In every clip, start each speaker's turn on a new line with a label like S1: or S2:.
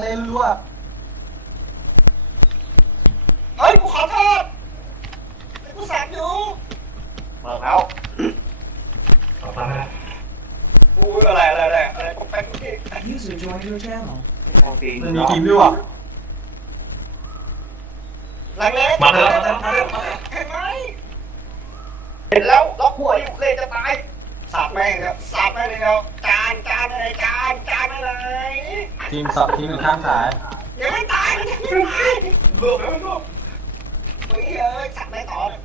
S1: เลย
S2: รัวเฮ้ยกูขอโทษไอ้กูแสบอยู่
S3: มาแล้ว
S2: ต่อไปนะกูอะไรอะไรอะไรอะไรปกแป๊กทุกที
S4: User joined your channel.
S5: มันมีทีมด้วยวะห
S2: ลังเล็ก
S6: มอะมาเถอะมา
S2: เถอะเห็นไหมเห็นแล้วล็อกหัวอยู่เลยจะตายสาบแม่งครับสาบแม่งเลยครับานจานอะไรจานจานอะไร
S5: ทีมสับทีมหนึ่งข้างสาย
S2: ยังไม่ตายมันยังไม่ตายรวมแล้วรวมเฮ้ยเอ้ยสับไม่ต่อเลย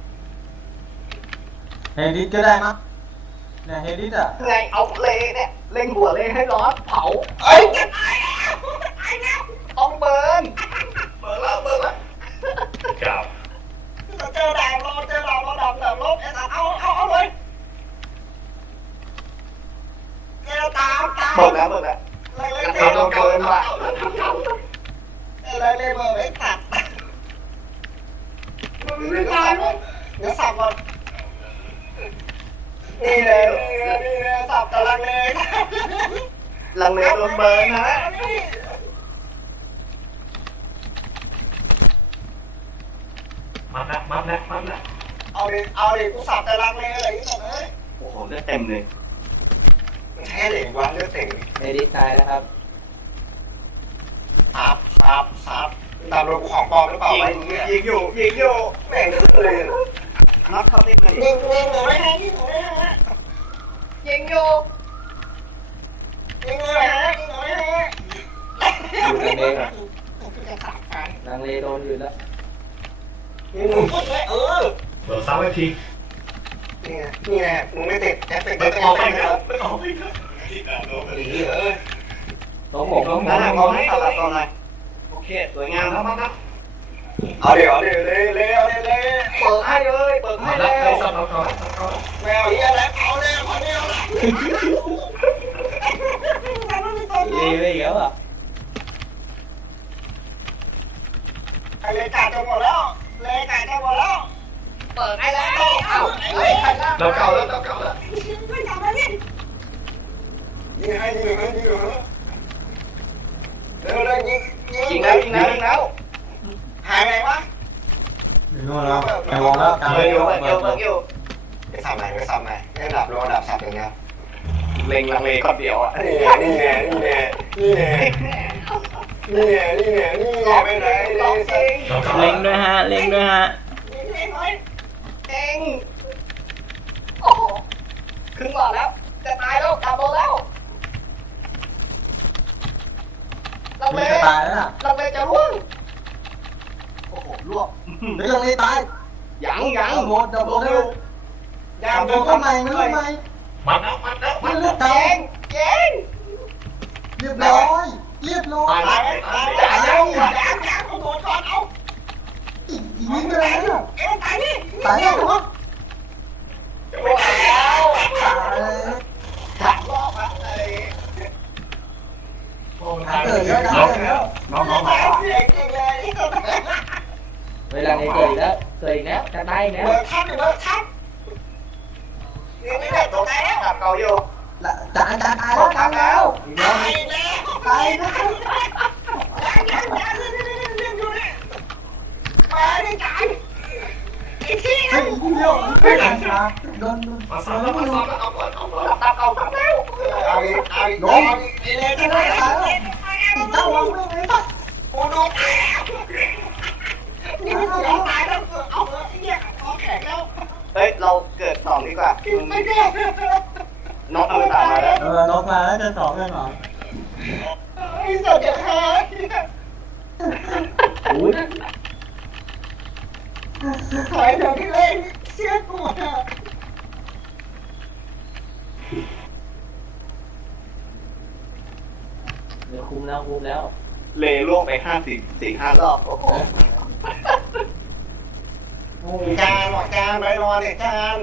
S5: เฮดิสก็ได้มั้งเนี่ยเฮดิสอะ
S2: ไงเอาเลเนี่ยเล็งหัวเลให้ร้อนเผาเอ้ยจะตายแล้วจะตายแล้วต้องเบิร์นเบิร์นแล้วเบิร์นแล้ว
S6: กับ
S2: เราเจอดาบเราเจอดาบเราดาบดาบลบไอ้สัตว์เอาเอาเอาเลยเจอ ตามตามเบิร์นแล้วเบิร์นแล้วเลยเลยเบินว่ะเลยเลยเบิร์ไอ้สัตว์มันไม่ตายมั้งเดี๋ยวสับก่อนนี่เลยนี่เลยสับกำลังเลยลังเลโดนเบิร์นะ
S6: มัดนะมัดนะมัดนะ
S2: เอาดิเอาดิกูสับแต่ลังเลเลยไอ้สัตว์เอ้ยโอ้โหเลือดเต็มเลย แค่เหล็กวะเลือดเต็ม
S7: เอดิตายแล้วครับ
S2: สับสับสับตามรถของปลอมหรือเปล่ายิงยิงอยู่ยิงอยู่แม่งขึ้นเลยน็อตเขาติดเลยยิงยิงหนูได้ไงยิงหนูได้ไงยิงอยู่ยิงเลยฮะยิงหนูได้ไง
S7: อยู่ลังเลครับ
S2: จะสับกัน
S7: ลังเลโดนอยู่แล้ว
S2: ยิงหนูพูดเลยเออ
S6: เบิร์ซ้ำไปที
S2: นี่ไงนี่ไงมึงไม่ติดเอฟเฟกต์
S6: เบิร์
S2: ไม่
S6: ออกไป
S2: ติด
S6: ครับเบิร์ออกไปครับ
S2: หนีเออ
S7: ต้องผมต้องผ
S2: นั่
S7: ม
S2: นแหละมองให้ตลอดตอนไหนโอเคสวยงามแล้วมั้งนะเอาเดี๋ยวเอาเดี๋ยวเลยเลยเอาเดี๋ยวเลยเปิดให้เลยเปิดให้
S6: มา
S2: แล้
S6: แล้ว
S2: ว
S6: ไปสับเราก่อนสับก่อน
S2: แมวเฮียแล้วเอาเลยเอาเลยเอาเลย
S7: เลไปอีกแล้วอะ
S2: ไอเลยกาดจะหมดแล้วเลยกาดจะหมดแล้ว เปิดให้แล้วเอาเฮ้ย
S6: เราเก่าแล้วเราเก่าแล้วเนี่
S2: ยยิงให้ยิงให้ยิงให้เร็วเลยยิงยิงแล้วยิงแล้วยิงแล้วหายไปวะ
S5: อยู่นู่นแล้วไปวงแล้วกลาง
S2: เปิ
S5: เล
S2: ด
S5: ย
S2: อยู่เปิดอ
S5: เปิ
S2: ยู่
S5: ด
S2: เปิดอยู่ไปสับไหนไปสับไหนให้ดับโลดับสับอย่างเงี้ยเล็งลังเลคนเดียวอะนี่ไงนี่ไงนี่ไงนี่ไงนี่ไงนี่ไงนี่ไงไปไหนลองสิ
S6: เราเก่า
S7: เล็งด้วยฮะเล็งด้วยฮะ
S2: เองโอ้โหครึ่งหลอดแล้ว จะตายแล้วดับโลแล้วลังเล
S5: มันจะ ตายแล้วน่ะ
S2: ลังเลจะร่วงโอ้โหรวบ
S5: เฮ้ยยังไม่ตาย
S2: ยังยัง
S5: โดนดับโดนได้ไหม
S2: ยั
S5: ดั
S2: ง
S5: บโดนทำไมไม่รู้ไหม
S6: มัดแล้วมัดแล้ว
S5: มั
S6: มันด
S5: เลือด
S2: เจ
S5: เก่าง
S2: เจ๊ง
S5: เรียบร้อยเรียบร้อย
S2: ตายตายตายยังยังยังเอาโดนก่อนเอา
S5: อีกอีกนิดเดียวนะ
S2: เอ๊ะตายนี่
S5: ตายแล้วเหรอ
S2: โอ้ยแล้ว
S5: ตายแล้ว
S2: ถักรอบอะไร
S6: โอ้ตายแล้วน้องน้องน้อง
S2: เสียงจริงเลย
S7: เวลาเลเกิดอีกแล้วเกิดอีกแล้วจะต
S2: เอาอีกเอาอีกเอาอีกเลยจะได้ตายแล้ว
S5: อีกเจ้าวางไม่ไงปะ
S2: กูโดนตายแล้วนี่มันจะตายแล้วเอาเถอะไอ้เนี่ยคอแข็งแล้วเฮ้ย เราเกิดสองดีกว่าไม่ได้น้องเอาตายมาแล้ว
S5: เออนกมาแล้วจะสองกันเหรอ
S2: ไอ้สัตว์จะหาย
S7: อุ้ย
S2: หายเดี๋ยวนี้เลยเสียกูอะ
S7: เดี๋ยว คุมแล้วคุมแล้ว
S2: เลล่วงไปห้าสี่สี่ห้ารอบโอ้โหจานหรอจานไปรอเนี่ยจาน